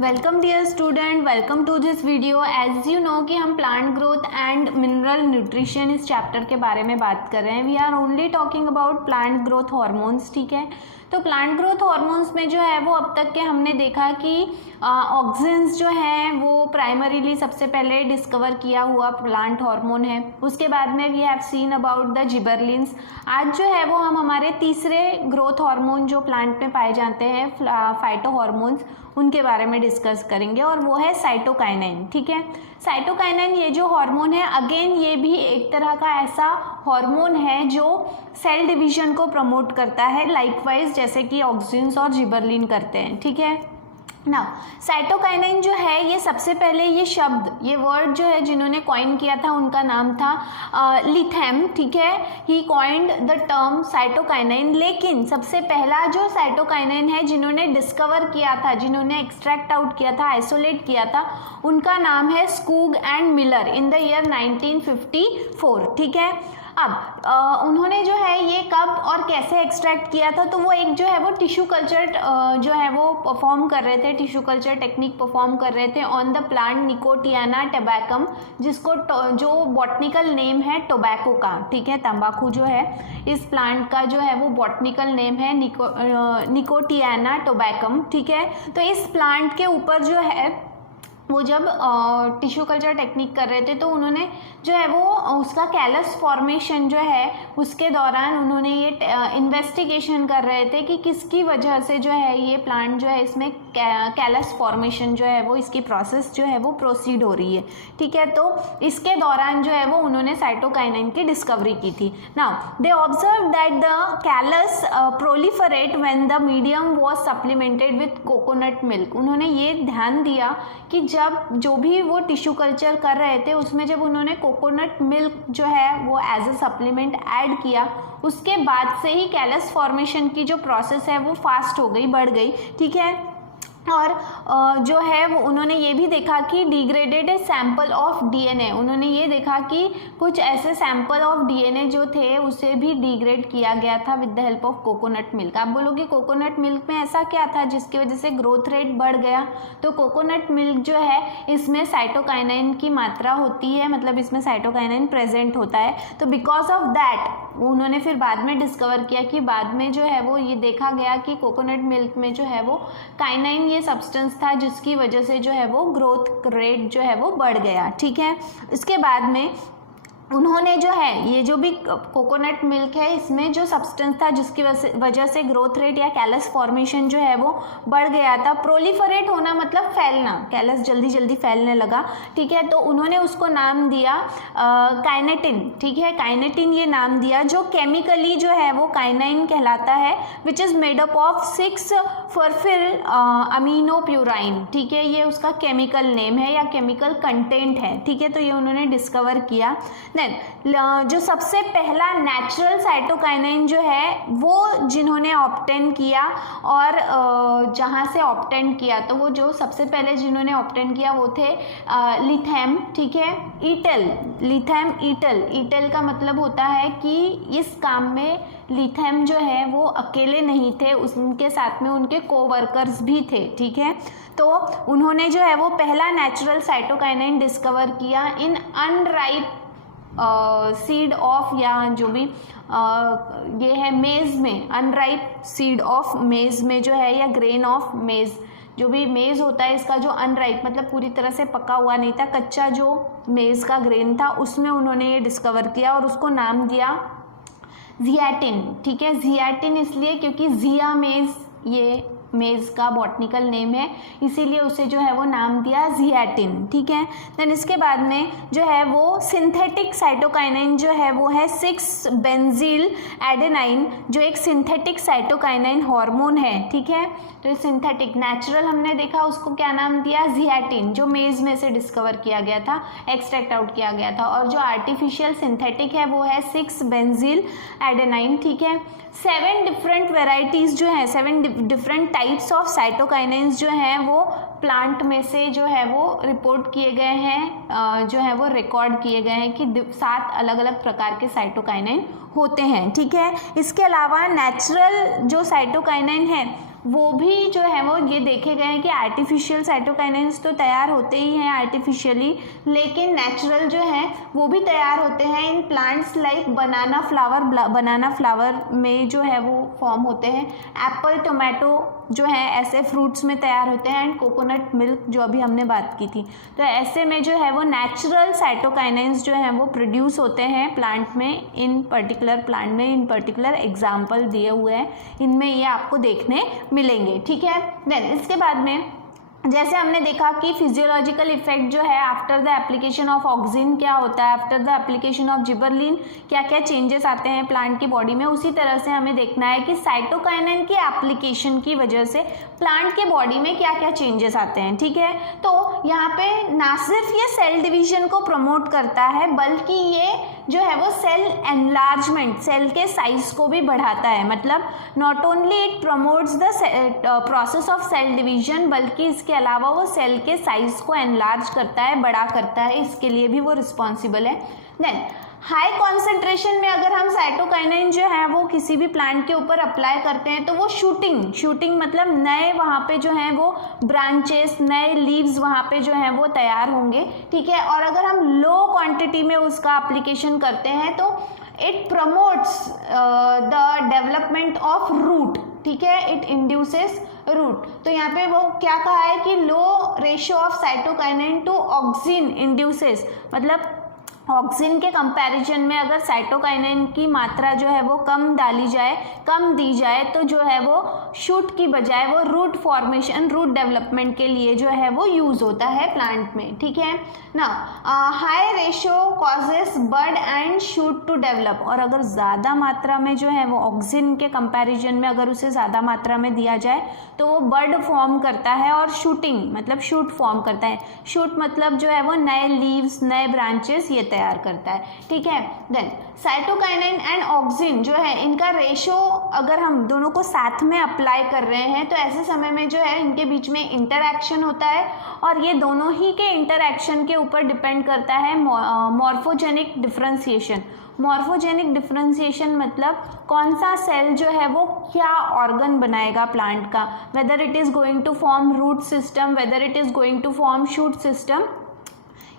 Welcome dear student, welcome to this video. As you know कि हम plant growth and mineral nutrition इस chapter के बारे में बात कर रहे हैं। We are only talking about plant growth hormones, ठीक है। तो प्लांट ग्रोथ हार्मोन्स में जो है वो अब तक के हमने देखा कि ऑक्सिन्स जो है वो प्राइमरीली सबसे पहले डिस्कवर किया हुआ प्लांट हार्मोन है। उसके बाद में we have seen about the gibberellins. आज जो है वो हम हमारे तीसरे ग्रोथ हार्मोन जो प्लांट में पाए जाते हैं, फाइटो हार्मोन्स, उनके बारे में डिस्कस करेंगे और वो है साइटोकाइनिन, ठीक है। साइटोकाइनिन ये जो हार्मोन है, अगेन ये भी एक तरह का ऐसा हार्मोन है जो सेल डिवीजन को प्रमोट करता है, लाइकवाइज जैसे कि ऑक्सिन्स और जिबरलिन करते हैं, ठीक है ना। साइटोकाइनिन जो है ये सबसे पहले ये शब्द, ये वर्ड जो है जिन्होंने कॉइन किया था उनका नाम था लिथेम, ठीक है। ही कॉइंड द टर्म साइटोकाइनिन। लेकिन सबसे पहला जो साइटोकाइनिन है जिन्होंने डिस्कवर किया था, जिन्होंने एक्सट्रैक्ट आउट किया था, आइसोलेट किया था, उनका नाम है Skoog and Miller in the year 1954, ठीक है। अब उन्होंने जो है ये कब और कैसे एक्सट्रैक्ट किया था, तो वो एक जो है वो टिश्यू कल्चर जो है वो परफॉर्म कर रहे थे, टिश्यू कल्चर टेक्निक परफॉर्म कर रहे थे on the plant Nicotiana tabacum, जिसको जो बॉटनिकल नेम है टोबैको का, ठीक है। तंबाकू जो है इस प्लांट का जो है वो बॉटनिकल नेम है निकोटियाना टोबैकम, ठीक है। तो इस प्लांट के ऊपर जो है वो जब टिश्यू कल्चर टेक्निक कर रहे थे तो उन्होंने जो है वो उसका कैलस फॉर्मेशन जो है उसके दौरान उन्होंने ये इन्वेस्टिगेशन कर रहे थे कि किसकी वजह से जो है ये प्लांट जो है इसमें कैलस फॉर्मेशन जो है वो इसकी प्रोसेस जो है वो प्रोसीड हो रही है, ठीक है। तो इसके दौरान जो है वो उन्होंने साइटोकाइनिन की डिस्कवरी की थी। Now they observe that the callus proliferate when the medium was supplemented with coconut milk. उन्होंने ये ध्यान दिया कि जब जो भी वो टिश्यू कल्चर कर रहे थे उसमें जब उन्होंने कोकोनट मिल्क जो है वो एज अ सप्लीमेंट ऐड किया, उसके बाद से ही कैलस फॉर्मेशन की जो प्रोसेस है वो फास्ट हो गई, बढ़ गई, ठीक है। और जो है वो उन्होंने ये भी देखा कि डिग्रेडेड सैंपल ऑफ डीएनए, उन्होंने ये देखा कि कुछ ऐसे सैंपल ऑफ डीएनए जो थे उसे भी डिग्रेड किया गया था with the help of coconut milk. आप बोलोगे कोकोनट मिल्क में ऐसा क्या था जिसकी वजह से ग्रोथ रेट बढ़ गया, तो कोकोनट मिल्क जो है इसमें साइटोकाइनिन की मात्रा होती है, मतलब इसमें साइटोकाइनिन प्रेजेंट होता है। तो बिकॉज ऑफ दैट उन्होंने फिर बाद में डिस्कवर किया कि बाद में जो है वो ये देखा गया कि कोकोनट मिल्क में जो है वो काइनाइन ये सब्सटेंस था जिसकी वजह से जो है वो ग्रोथ रेट जो है वो बढ़ गया, ठीक है। इसके बाद में उन्होंने जो है ये जो भी कोकोनट मिल्क है इसमें जो सब्सटेंस था जिसकी वजह से ग्रोथ रेट या कैलस फॉर्मेशन जो है वो बढ़ गया था, प्रोलिफरेट होना मतलब फैलना, कैलस जल्दी जल्दी फैलने लगा, ठीक है। तो उन्होंने उसको नाम दिया काइनेटिन, ठीक है। काइनेटिन ये नाम दिया जो केमिकली जो है वो काइनाइन कहलाता है, which is made up of 6 phosphoryl अमीनोप्यूराइन, ठीक है। ये उसका केमिकल नेम है या केमिकल कंटेंट है, ठीक है। तो ये उन्होंने डिस्कवर किया। जो सबसे पहला नेचुरल साइटोकाइनिन जो है वो जिन्होंने ऑब्टेन किया और जहाँ से ऑब्टेन किया, तो वो जो सबसे पहले जिन्होंने ऑब्टेन किया वो थे लिथेम, ठीक है। ईटल, लिथेम ईटल, ईटल का मतलब होता है कि इस काम में लिथेम जो है वो अकेले नहीं थे, उनके साथ में उनके कोवर्कर्स भी थे, ठीक है। तो उन्होंने जो है वो पहला नेचुरल साइटोकाइनिन डिस्कवर किया इन अनराइप सीड ऑफ, या जो भी ये है मेज में, अनराइप सीड ऑफ मेज में जो है, या ग्रेन ऑफ मेज, जो भी मेज होता है इसका जो अनराइप मतलब पूरी तरह से पका हुआ नहीं था, कच्चा जो मेज का ग्रेन था उसमें उन्होंने ये डिस्कवर किया और उसको नाम दिया जियाटिन, ठीक है। जियाटिन इसलिए क्योंकि जिया मेज ये मेज का बॉटनिकल नेम है, इसीलिए उसे जो है वो नाम दिया जियाटिन, ठीक है। देन इसके बाद में जो है वो सिंथेटिक साइटोकाइनिन जो है वो है 6 बेंजील एडेनाइन, जो एक सिंथेटिक साइटोकाइनिन हार्मोन है, ठीक है। तो ये सिंथेटिक, नेचुरल हमने देखा उसको क्या नाम दिया, जियाटिन, जो मेज में से डिस्कवर किया गया था, एक्सट्रैक्ट आउट किया गया था। और जो आर्टिफिशियल सिंथेटिक है वो है 6 बेंजील एडेनाइन, ठीक है। 7 डिफरेंट वेराइटीज़ जो है, 7 डिफरेंट टाइप्स ऑफ साइटोकाइनिन्स जो हैं वो प्लांट में से जो है वो रिपोर्ट किए गए हैं, जो है वो रिकॉर्ड किए गए हैं कि 7 अलग अलग प्रकार के साइटोकाइनिन होते हैं, ठीक है। इसके अलावा नेचुरल जो साइटोकाइनिन है वो भी जो है वो ये देखे गए हैं कि आर्टिफिशियल साइटोकाइनेंस तो तैयार होते ही हैं आर्टिफिशियली, लेकिन नेचुरल जो हैं वो भी तैयार होते हैं in plants like banana flower में जो है वो फॉर्म होते हैं, एप्पल टोमेटो जो है ऐसे फ्रूट्स में तैयार होते हैं, एंड कोकोनट मिल्क जो अभी हमने बात की थी। तो ऐसे में जो है वो नेचुरल साइटोकाइनेंस जो है वो प्रोड्यूस होते हैं प्लांट में, इन पर्टिकुलर प्लांट में, इन पर्टिकुलर एग्जाम्पल दिए हुए हैं, इनमें ये आपको देखने मिलेंगे। ठीक है, देन इसके बाद में जैसे हमने देखा कि फिजियोलॉजिकल इफेक्ट जो है after the application of auxin क्या होता है, after the application of gibberellin क्या क्या चेंजेस आते हैं प्लांट की बॉडी में, उसी तरह से हमें देखना है कि साइटोकाइनेन की एप्लीकेशन की वजह से प्लांट के बॉडी में क्या क्या चेंजेस आते हैं। ठीक है, तो यहाँ पे ना सिर्फ ये सेल डिवीजन को प्रमोट करता है बल्कि ये जो है वो सेल एनलार्जमेंट, सेल के साइज को भी बढ़ाता है। मतलब not only it promotes the process of cell division बल्कि इसके अलावा वो सेल के साइज को एनलार्ज करता है, बड़ा करता है, इसके लिए भी वो रिस्पॉन्सिबल है। देन हाई कॉन्सेंट्रेशन में अगर हम साइटोकाइनेन जो है वो किसी भी प्लांट के ऊपर अप्लाई करते हैं तो वो शूटिंग मतलब नए वहाँ पे जो हैं वो ब्रांचेस, नए लीव्स वहाँ पे जो हैं वो तैयार होंगे। ठीक है, और अगर हम लो क्वांटिटी में उसका एप्लीकेशन करते हैं तो it promotes the development of root. ठीक है, इट इंड्यूसेस रूट। तो यहाँ पे वो क्या कहा है कि low ratio of cytokinin to auxin induces, मतलब ऑक्सिन के कंपैरिजन में अगर साइटोकाइनेन की मात्रा जो है वो कम दी जाए तो जो है वो शूट की बजाय वो रूट फॉर्मेशन, रूट डेवलपमेंट के लिए जो है वो यूज होता है प्लांट में। ठीक है ना, high ratio causes bud and shoot to develop, और अगर ज़्यादा मात्रा में जो है वो ऑक्सिन के कंपैरिजन में अगर उसे ज़्यादा मात्रा में दिया जाए तो वो बड फॉर्म करता है और शूटिंग मतलब शूट फॉर्म करता है। शूट मतलब जो है वो नए लीव्स, नए ब्रांचेस ये तैयार करता है। ठीक है, देन साइटोकाइनेन एंड ऑक्सिन जो है इनका रेशो अगर हम दोनों को साथ में अप्लाई कर रहे हैं तो ऐसे समय में जो है इनके बीच में इंटरैक्शन होता है, और ये दोनों ही के इंटरैक्शन के ऊपर डिपेंड करता है मॉर्फोजेनिक डिफरेंशिएशन। मॉर्फोजेनिक डिफरेंशिएशन मतलब कौन सा सेल जो है वो क्या ऑर्गन बनाएगा प्लांट का, whether it is going to form root system, whether it is going to form shoot system.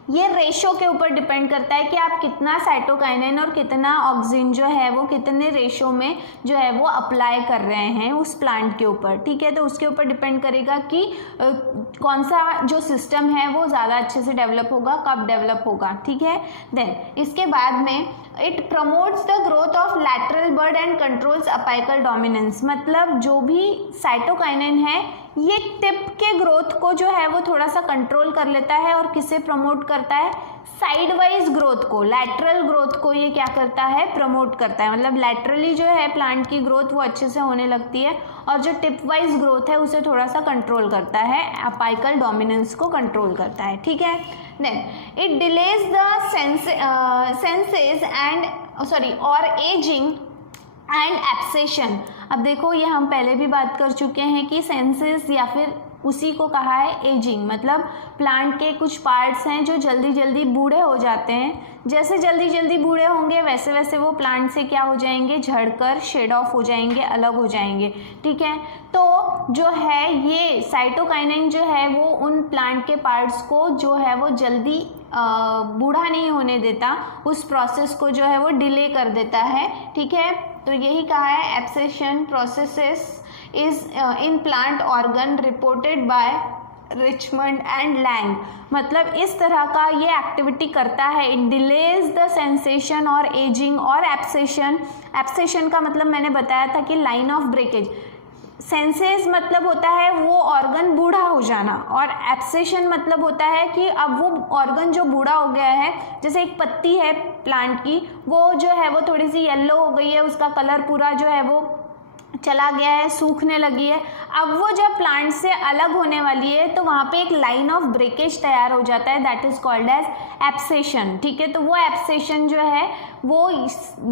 ये रेशो के ऊपर डिपेंड करता है कि आप कितना साइटोकाइनेन और कितना ऑक्सिन जो है वो कितने रेशो में जो है वो अप्लाई कर रहे हैं उस प्लांट के ऊपर। ठीक है, तो उसके ऊपर डिपेंड करेगा कि कौन सा जो सिस्टम है वो ज़्यादा अच्छे से डेवलप होगा, कब डेवलप होगा। ठीक है, देन इसके बाद में it promotes the growth of lateral bud and controls apical dominance, मतलब जो भी साइटोकाइनेन है ये टिप के ग्रोथ को जो है वो थोड़ा सा कंट्रोल कर लेता है, और किसे प्रमोट करता है, साइड वाइज ग्रोथ को, लैटरल ग्रोथ को ये क्या करता है, प्रमोट करता है। मतलब लैटरली जो है प्लांट की ग्रोथ वो अच्छे से होने लगती है, और जो टिप वाइज ग्रोथ है उसे थोड़ा सा कंट्रोल करता है, अपाइकल डोमिनेंस को कंट्रोल करता है। ठीक है, then it delays the senescence and और एजिंग एंड एब्सेशन। अब देखो ये हम पहले भी बात कर चुके हैं कि सेंसेस या फिर उसी को कहा है एजिंग, मतलब प्लांट के कुछ पार्ट्स हैं जो जल्दी जल्दी बूढ़े हो जाते हैं। जैसे जल्दी जल्दी बूढ़े होंगे वैसे वैसे वो प्लांट से क्या हो जाएंगे, झड़कर शेड ऑफ हो जाएंगे, अलग हो जाएंगे। ठीक है, तो जो है ये साइटोकाइनेन जो है वो उन प्लांट के पार्ट्स को जो है वो जल्दी बूढ़ा नहीं होने देता, उस प्रोसेस को जो है वो डिले कर देता है। ठीक है, तो यही कहा है abscission processes is in plant organ reported by Richmond and Lang. मतलब इस तरह का ये एक्टिविटी करता है, इट डिलेज द सेंसेशन और एजिंग और एब्सेशन। एब्सेशन का मतलब मैंने बताया था कि लाइन ऑफ ब्रेकेज। सेंसेस मतलब होता है वो ऑर्गन बूढ़ा हो जाना, और एब्सेशन मतलब होता है कि अब वो ऑर्गन जो बूढ़ा हो गया है, जैसे एक पत्ती है प्लांट की, वो जो है वो थोड़ी सी येलो हो गई है, उसका कलर पूरा जो है वो चला गया है, सूखने लगी है। अब वो जब प्लांट से अलग होने वाली है तो वहाँ पे एक लाइन ऑफ ब्रेकेज तैयार हो जाता है, that is called as abscission. ठीक है, तो वो एब्सेशन जो है वो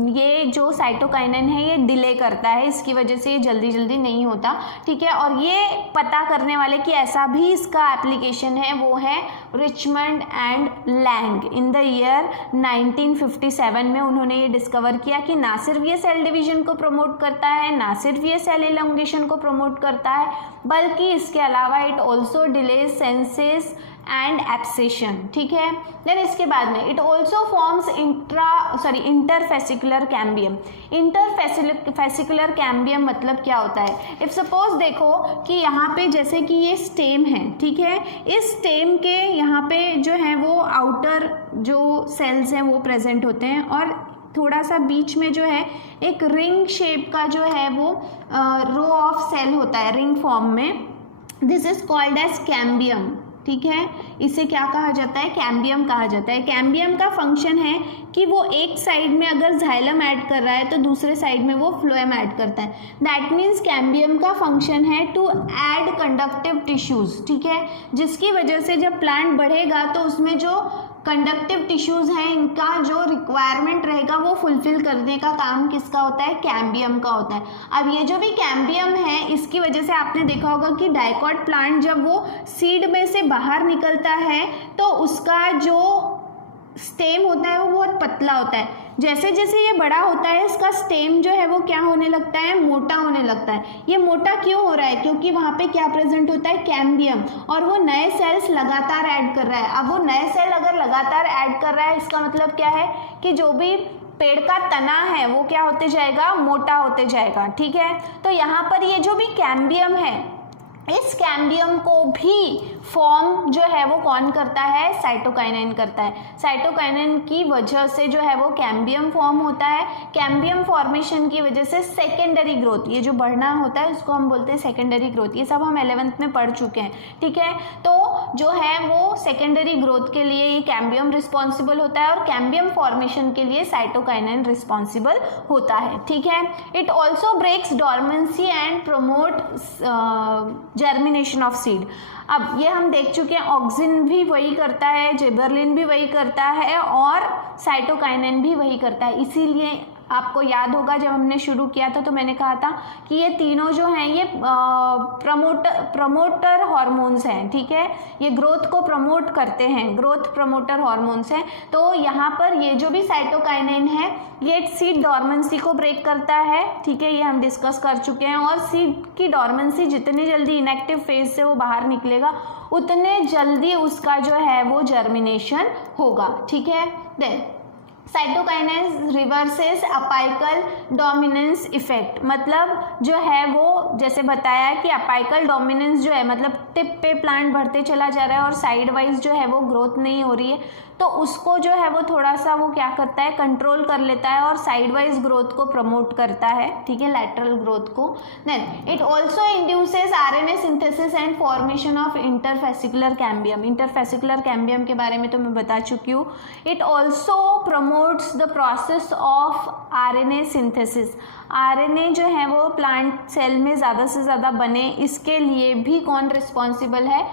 ये जो साइटोकाइनिन है ये डिले करता है, इसकी वजह से ये जल्दी जल्दी नहीं होता, ठीक है। और ये पता करने वाले कि ऐसा भी इसका एप्लीकेशन है वो है Richmond and Lang. In the year 1957 में उन्होंने ये डिस्कवर किया कि ना सिर्फ ये सेल डिवीजन को प्रमोट करता है, ना सिर्फ ये सेल इलोंगेशन को प्रमोट करता है, बल्कि इसके अलावा it also delays senescence and abscission, ठीक है। देन इसके बाद में it also forms interfascicular cambium. Interfascicular cambium मतलब क्या होता है? इफ सपोज देखो कि यहाँ पे जैसे कि ये स्टेम है, ठीक है, इस स्टेम के यहाँ पे जो है वो आउटर जो सेल्स हैं वो प्रेजेंट होते हैं और थोड़ा सा बीच में जो है एक रिंग शेप का जो है वो रो ऑफ सेल होता है रिंग फॉर्म में। This is called as cambium, ठीक है। इसे क्या कहा जाता है? कैम्बियम कहा जाता है। कैम्बियम का फंक्शन है कि वो एक साइड में अगर जाइलम ऐड कर रहा है तो दूसरे साइड में वो फ्लोएम ऐड करता है। दैट मीन्स कैम्बियम का फंक्शन है टू ऐड कंडक्टिव टिश्यूज, ठीक है, जिसकी वजह से जब प्लांट बढ़ेगा तो उसमें जो कंडक्टिव टिश्यूज हैं इनका जो रिक्वायरमेंट रहेगा वो फुलफिल करने का काम किसका होता है? कैम्बियम का होता है। अब ये जो भी कैम्बियम है इसकी वजह से आपने देखा होगा कि डाइकॉट प्लांट जब वो सीड में से बाहर निकलता है तो उसका जो स्टेम होता है वो बहुत पतला होता है। जैसे जैसे ये बड़ा होता है इसका स्टेम जो है वो क्या होने लगता है? मोटा होने लगता है। ये मोटा क्यों हो रहा है? क्योंकि वहाँ पे क्या प्रेजेंट होता है? कैम्बियम, और वो नए सेल्स लगातार ऐड कर रहा है। अब वो नए सेल अगर लगातार ऐड कर रहा है इसका मतलब क्या है कि जो भी पेड़ का तना है वो क्या होते जाएगा? मोटा होते जाएगा, ठीक है। तो यहाँ पर ये जो भी कैम्बियम है इस कैम्बियम को भी फॉर्म जो है वो कौन करता है? साइटोकाइनिन करता है। साइटोकाइनिन की वजह से जो है वो कैम्बियम फॉर्म होता है। कैम्बियम फॉर्मेशन की वजह से सेकेंडरी ग्रोथ, ये जो बढ़ना होता है उसको हम बोलते हैं सेकेंडरी ग्रोथ। ये सब हम 11th में पढ़ चुके हैं, ठीक है। तो जो है वो सेकेंडरी ग्रोथ के लिए ये कैम्बियम रिस्पॉन्सिबल होता है और कैम्बियम फॉर्मेशन के लिए साइटोकाइनिन रिस्पॉन्सिबल होता है, ठीक है। It also breaks dormancy and promote germination of seed. अब ये हम देख चुके हैं, ऑक्सिन भी वही करता है, जिबरलिन भी वही करता है और साइटोकाइनिन भी वही करता है। इसीलिए आपको याद होगा जब हमने शुरू किया था तो मैंने कहा था कि ये तीनों जो हैं ये प्रमोटर हार्मोन्स हैं, ठीक है। ये ग्रोथ को प्रमोट करते हैं, ग्रोथ प्रमोटर हार्मोन्स हैं। तो यहाँ पर ये जो भी साइटोकाइनिन है ये सीड डॉर्मेंसी को ब्रेक करता है, ठीक है, ये हम डिस्कस कर चुके हैं। और सीड की डॉर्मेंसी जितनी जल्दी इनएक्टिव फेज से वो बाहर निकलेगा उतने जल्दी उसका जो है वो जर्मिनेशन होगा, ठीक है। Then cytokinins reverses apical dominance effect, मतलब जो है वो जैसे बताया कि अपाइकल डोमिनेंस जो है मतलब टिप पे प्लांट बढ़ते चला जा रहा है और साइड वाइज जो है वो ग्रोथ नहीं हो रही है, तो उसको जो है वो थोड़ा सा वो क्या करता है? कंट्रोल कर लेता है और साइड वाइज ग्रोथ को प्रमोट करता है, ठीक है, लैटरल ग्रोथ को। Then it also induces RNA synthesis and formation of interfascicular cambium. Interfascicular cambium के बारे में तो मैं बता चुकी हूँ। It also promotes the process of RNA synthesis. RNA जो है वो प्लांट सेल में ज़्यादा से ज़्यादा बने, इसके लिए भी कौन रिस्पॉन्सिबल है?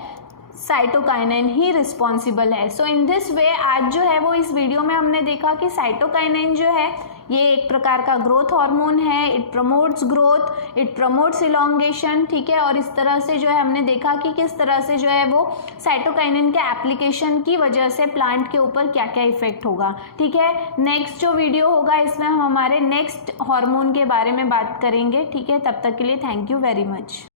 साइटोकाइनिन ही रिस्पॉन्सिबल है। सो इन दिस वे आज जो है वो इस वीडियो में हमने देखा कि साइटोकाइनिन जो है ये एक प्रकार का ग्रोथ हार्मोन है। It promotes growth, it promotes elongation, ठीक है। और इस तरह से जो है हमने देखा कि किस तरह से जो है वो साइटोकाइनिन के एप्लीकेशन की वजह से प्लांट के ऊपर क्या क्या इफेक्ट होगा, ठीक है। नेक्स्ट जो वीडियो होगा इसमें हम हमारे नेक्स्ट हार्मोन के बारे में बात करेंगे, ठीक है। तब तक के लिए थैंक यू वेरी मच।